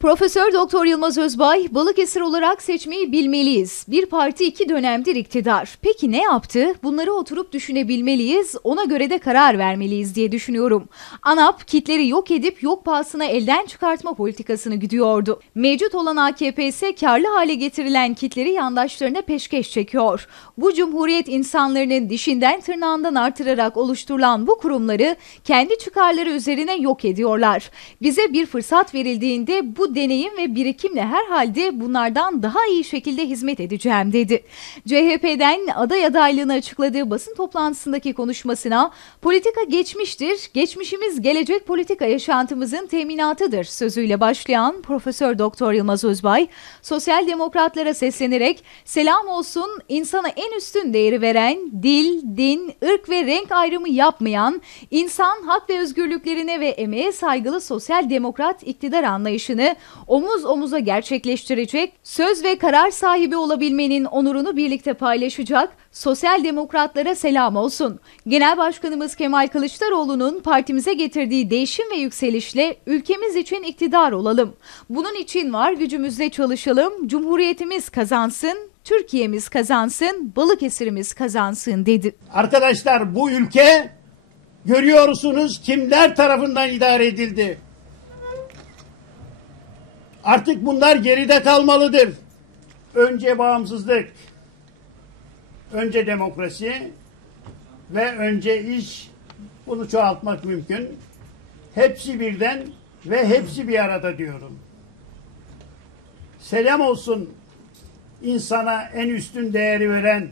Profesör Doktor Yılmaz Özbay, Balıkesir olarak seçmeyi bilmeliyiz. Bir parti iki dönemdir iktidar. Peki ne yaptı? Bunları oturup düşünebilmeliyiz, ona göre de karar vermeliyiz diye düşünüyorum. ANAP kitleri yok edip yok pahasına elden çıkartma politikasını güdüyordu. Mevcut olan AKP ise karlı hale getirilen kitleri yandaşlarına peşkeş çekiyor. Bu cumhuriyet insanlarının dişinden tırnağından artırarak oluşturulan bu kurumları kendi çıkarları üzerine yok ediyorlar. Bize bir fırsat verildiğinde bu deneyim ve birikimle herhalde bunlardan daha iyi şekilde hizmet edeceğim dedi. CHP'den aday adaylığını açıkladığı basın toplantısındaki konuşmasına politika geçmiştir, geçmişimiz gelecek politika yaşantımızın teminatıdır sözüyle başlayan Profesör Doktor Yılmaz Özbay, sosyal demokratlara seslenerek selam olsun insana en üstün değeri veren, dil, din, ırk ve renk ayrımı yapmayan, insan hak ve özgürlüklerine ve emeğe saygılı sosyal demokrat iktidar anlayışını omuz omuza gerçekleştirecek, söz ve karar sahibi olabilmenin onurunu birlikte paylaşacak, sosyal demokratlara selam olsun. Genel Başkanımız Kemal Kılıçdaroğlu'nun partimize getirdiği değişim ve yükselişle ülkemiz için iktidar olalım. Bunun için var gücümüzle çalışalım, Cumhuriyetimiz kazansın, Türkiye'miz kazansın, Balıkesir'imiz kazansın dedi. Arkadaşlar bu ülke görüyorsunuz kimler tarafından idare edildi. Artık bunlar geride kalmalıdır. Önce bağımsızlık, önce demokrasi ve önce iş bunu çoğaltmak mümkün. Hepsi birden ve hepsi bir arada diyorum. Selam olsun insana en üstün değeri veren,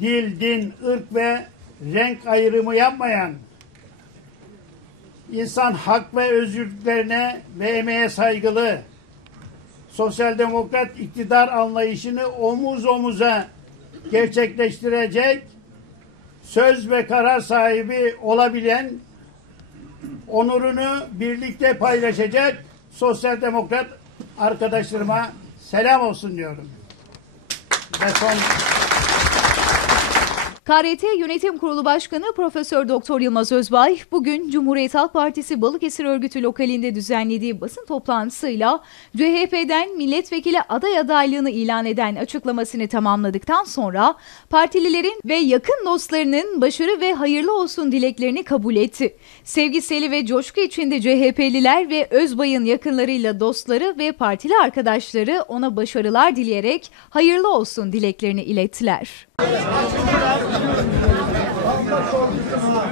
dil, din, ırk ve renk ayrımı yapmayan, insan hak ve özgürlüklerine ve emeğe saygılı, sosyal demokrat iktidar anlayışını omuz omuza gerçekleştirecek, söz ve karar sahibi olabilen, onurunu birlikte paylaşacak sosyal demokrat arkadaşlarıma selam olsun diyorum. Ve son KRT Yönetim Kurulu Başkanı Profesör Doktor Yılmaz Özbay bugün Cumhuriyet Halk Partisi Balıkesir Örgütü lokalinde düzenlediği basın toplantısıyla CHP'den milletvekili aday adaylığını ilan eden açıklamasını tamamladıktan sonra partililerin ve yakın dostlarının başarı ve hayırlı olsun dileklerini kabul etti. Sevgiseli ve coşku içinde CHP'liler ve Özbay'ın yakınlarıyla dostları ve partili arkadaşları ona başarılar dileyerek hayırlı olsun dileklerini ilettiler. Allah korusun ha.